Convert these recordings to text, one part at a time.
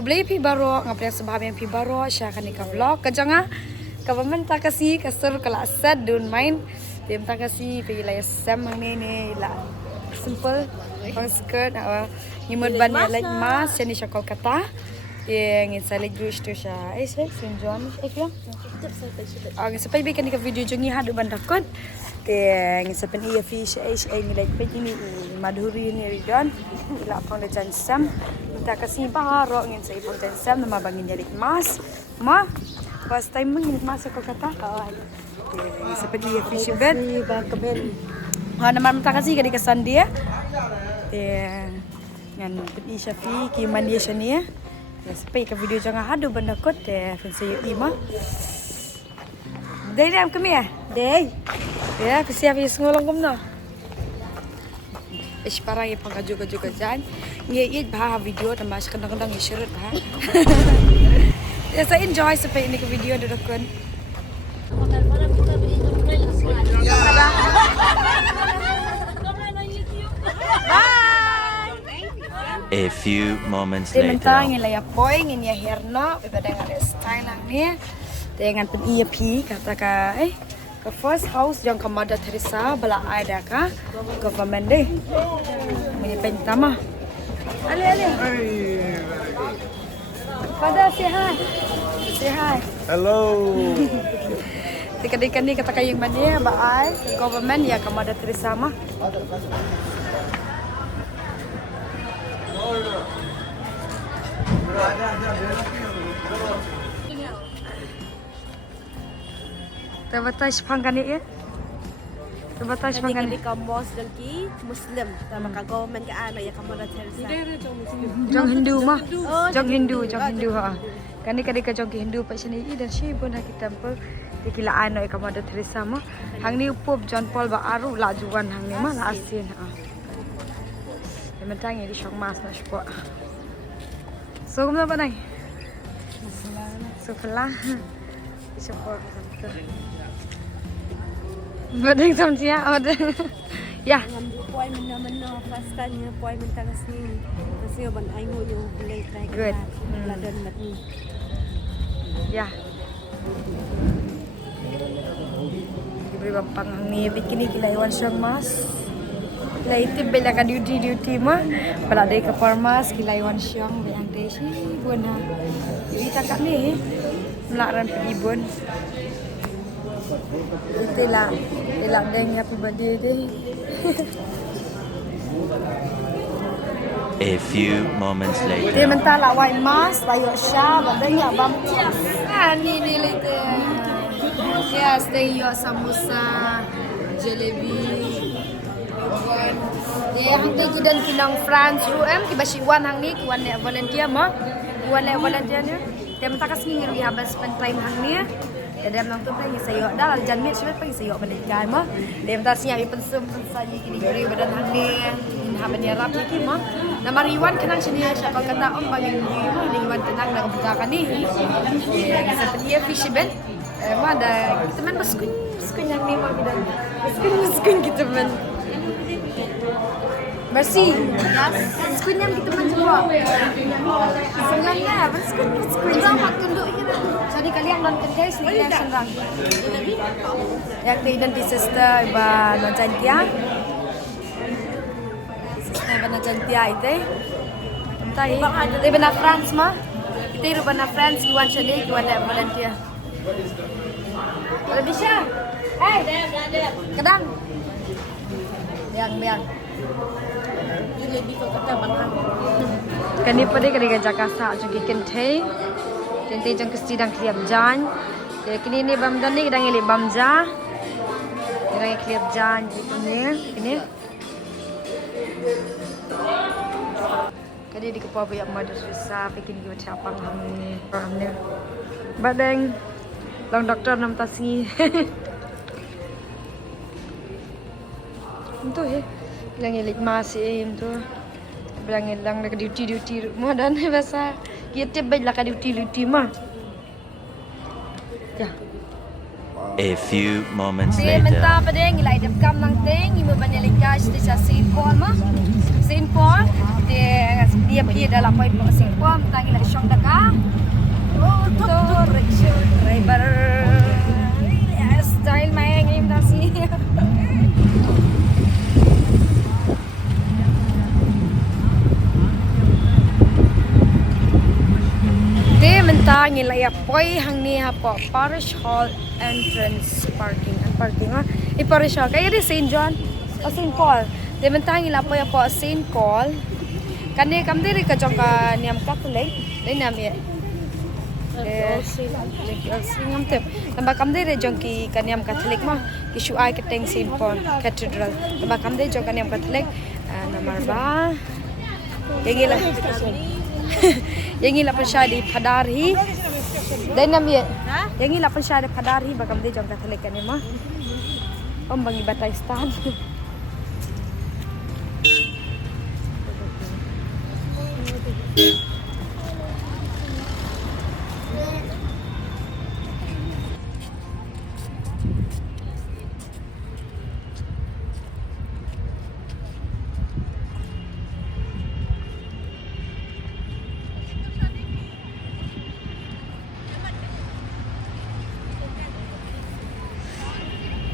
beli pi baro ngapain sebab yang pi baro siya kan ika vlog kajanga government tak kasih kasur kelasat dun main dem tak kasih pi la sam ni la simple pang skirt ngimut ban like mas ni siya Kolkata yang inside grush tu siya St. John ya ang sampai bikin ika video jongi hadu bandakot yang sepen iya fish ni like pe ni madhuri ni ridon ila pang le jansam kita kasih baro ngin sa ipang jansam na mabangin jadi mas ma first time mengin mas ko kata yang sepen iya fish bed naman ta kasih kadi kasan dia ngan pedi syafi ki mandi siya niya ya sampai ke video jangan hadu bandakot fancy ima Day am come here. Day. Ya, kasi abi ngolong kom no. Is parang ipang kaju-kaju dyan. Ngiyit ba video na mas kadang-kadang i-share ba. Ya sa enjoy sa pa ini ke video dudukon. A few moments later. later. Ngilaya boy nginya herno ibada ngare style lang ni. Dengan pen EAP kata ka ke first house yang ke Mother Teresa bala ada ka government deh. Menyepen tama. Ale. Pada say hi. Say hi. Hello. Dika-dika ni kata kayong mani ba ay government ya ke Mother Teresa mah. Terbatas pangkani ya. Terbatas pangkani. Kami kampus dalki Muslim, sama ka government ka ana ya kamu Teresa. Jong Hindu mah. Jong Hindu ha. Kani ka jong Hindu pa sini dan si pun haki temple dikila ano ka Mother Teresa mah. Hang ni Pope John Paul ba aru lajuan hang ni mah la asin ha. Mentang di syok mas na spo. So kumna ba nay? So pala. Support Badeng sama dia, ada. Ya. Puai mana first time nya puai mentang sini. Kasi ban aingo yung bulay try ka. Good. Ladan mat ni. Ya. Diberi bampang ni bikini kilaiwan syang mas. Laiti bela ka duty mah. Bala day ka farmas kilaiwan syang biang day si buana. Jadi tak ni melaran pibun. Itulah dan happy birthday day. A few moments later. Dia mentah lah white mask, bayar syah, banyak bam. Ni later. Yes, they use samosa, jalebi. Dia hang tu dan pinang France ruem kiba siwan hang ni kiwan le volunteer mah. Kiwan le volunteer ni. Dia mentah kasi ngiri habis spend time hang ni. Dia nang tu pergi sayok dah jangan mit sebab pergi sayok balikan mah. Dia mentah siap pensum pensani kini guri badan hang ni. Haban ya rap ni mah. Nama riwan kenang sini siapa kata om bagi riwan kenang nak berjalan ni. Seperti ya fish bed. Mah ada kita main baskun yang ni mah kita. Baskun kita main. Bersih. Baskun yang kita main semua. Sebenarnya baskun orang hak tunduk kita. Jadi kalian non kendes ni yang senang. Yang tidak di sister ba non jantia. Bana jantia ite. Entah ini bana France mah. Ite bana France iwan sini iwan nak volunteer. Ada bisa? Kadang. Biang. Ini lebih ke kata bangkang. Kani pada kali Jakarta jadi kentei. Kentei jang kesidang kliap jan. Kini ni bamdan ni kadang ili bamja. Kadang kliap jan ini. Kadi di kepala banyak Mother Teresa bikin kita capang hamni. Badeng lang doktor nam tasngi. Itu lang ilik masih itu. Bilang lang nak duty rumah dan bahasa kita baik lah duty mah. Ya. A few moments Dia mentah later. pada yang ilai dekam nang teng, ibu banyak likas di Saint Paul mah. Saint Paul dia pergi dalam poin Saint Paul mentang ilai syok dekam. Oh, tuh rickshaw driver. Style main game tasi. Dia mentang ilai poi hang ni apa Parish Hall entrance parking ah. Parish Hall kaya di Saint John o Saint Paul. Dia mentang ilai poi apa Saint Paul. Kan dia kam dia ka jong ka niam Catholic. Dia niam ya. Ngam tep. Tambah kam dia jong ki ka niam Catholic mah. Ki shuai ka teng Saint Paul Cathedral. Tambah kam dia jong ka niam Catholic nomor ba. Yang gila. Yang gila pa siya di Padarhi. Dahil namin, yang gila pa siya di Padarhi. Bagam di jong Catholic ka niya mo. Bang iba tayo stand.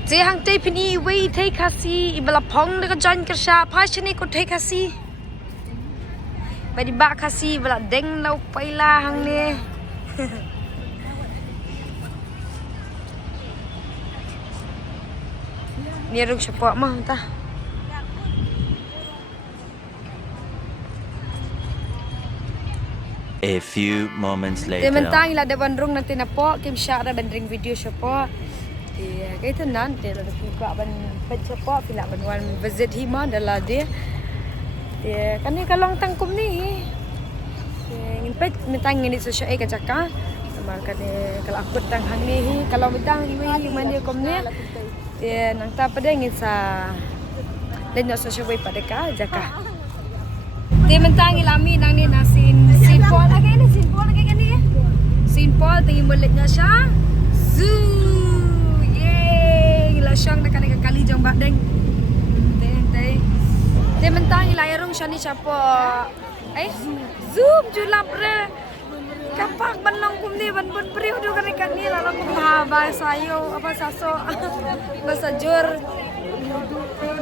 Ze hang te pini wei te kasi ibala pong de jan kersha pa chini ko te kasi badi ba kasi bala deng lau paila hang ne ni rung siapa mah ta A few moments de later. mentang ila de bandrung nanti na po kim sha ra bandring video siapa cái thứ nan để là khi qua bên bên cho po pila bên wan visit hi ma dala dia kan ni kalong tangkum ni ngin pet mentang ngin so shay ka jaka mar ka de kalau aku tang hang ni hi kalau mentang iwi man dia kom ni nang ta pada ngin sa den so shay pai pada ka jaka dia mentang ilami nang ni nasin sin po lagi ni sin po lagi kan ni sin po tingin mulit nya siya zoo syang nak kena kali jong bak deng. Dia mentang ilai rong syani siapa. Zoom julap re. Kapak banlang kum ni ban beriu du kan ikan ni la kum ha bahasa yo apa saso. Bahasa jur.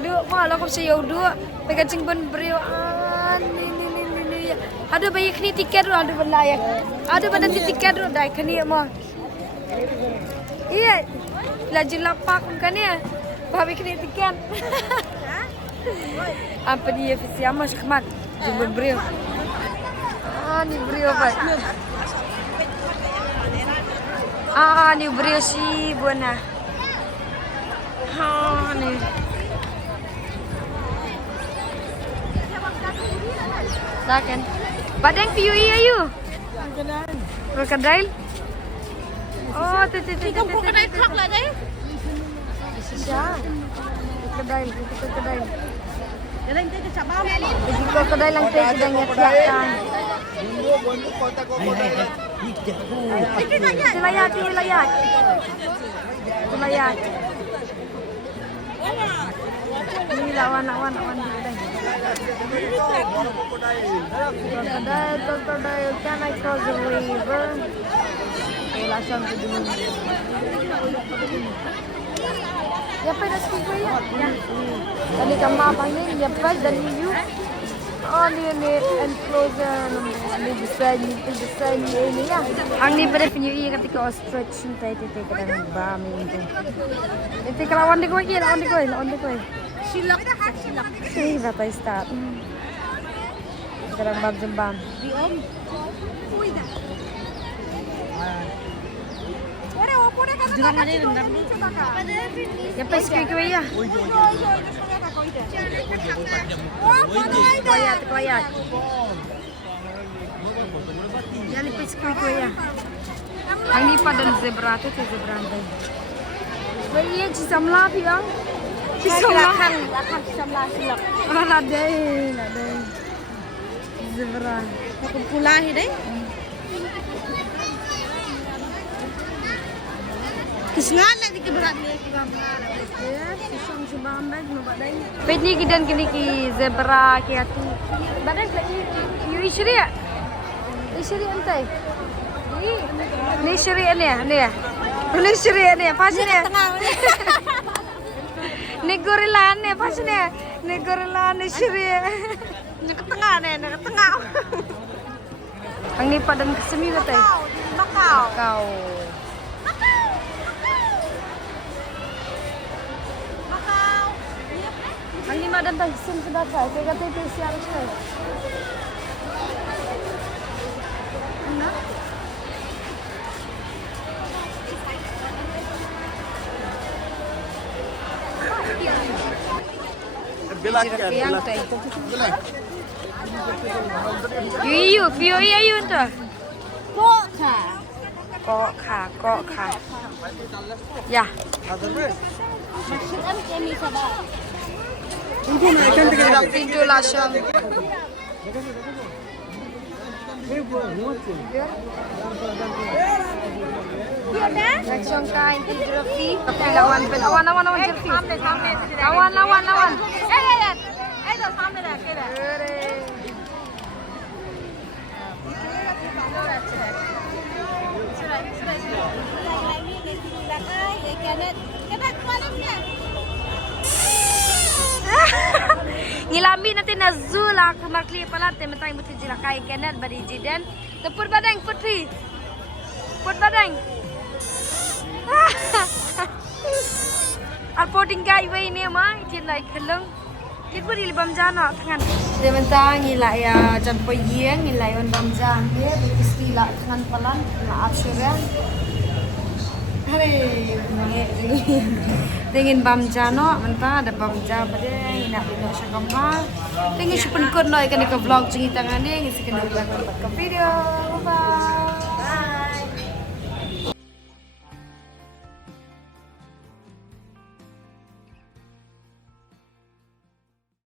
Du ma la kum sayo du. Pegacing ban beriu ni. Aduh bayi kini tiket du aduh belaya. Aduh badan tiket du dai kini mo. Iya. Laju lapak kan ya, babi kena tiket. Apa dia siapa sekemat? Jumpa beriu. Ni beriu apa? Ni beriu si buana. Ni. Dah kan? Badang PUI ayu. Crocodile. Oh, tu. Crocodile clock lah dai. Siya. Crocodile. Jalan kita cabang. Crocodile lang tayo sedang nyaksikan. Silayat. Ini lawan Crocodile. Can I cross the river? Langsung ke dulu. Ya pada sikit ya. Tadi kamu apa ni? Ya pas dan you. Oh ni enclosure ni desain ini ya. Ang ni pada penyui ketika ostrich suntai tete kadang bam itu. Itu kelawan di koi. Silak. Berapa start? Kadang bam jembam. Di om. Jangan ada rendam ni. Yang pas kue ya. Koyat. Yang pas kue ya. Ang ni padan zebra tu zebra tu. Kue cisamla piang. Cisamla silap. Ada. Zebra. Aku pulang ni deh. Kisngana di keberat ni keberat. Ya, susung subang bag mabadai. Pet ni kidan kini ki zebra ki atu. Badan you isri ya? Isri antai. Ni isri ni ya? Ni ya? Ni isri ni ya? Pas ni. Ni gorila ni pas ni. Ni gorila ni isri. Ni ke tengah ni, ni ke tengah. Ang ni padan kesemi na tay. Makau. Kau. Makau. Ang ni madan tay sim sa data. Kaya kata itu siang siya. Ano? Yang tay. View yun to. Kok ka. Kok ka. Ya. Maksud am kami sabar. Pintu lasyang. Lasyang kain di jerfi. Tapi lawan jerfi. Lawan. Eh, dah sampai dah kira. Ngilami natin na zula kumakli pala tematay mo tijila kay Kenneth badi jiden tepur badang putri put badang alpoding guy way ni ma itin like keleng kit budi libam jana tangan tematay ngila ya jan poyeng ngila yon bam jan de istila tangan palan na asyura hari Tingin bamja no, menta ada bamja pada ina bino siya kamal. Tingin siya penkod no ikan ika vlog cingi tangan dia, ngisi kena buat video. Bye bye.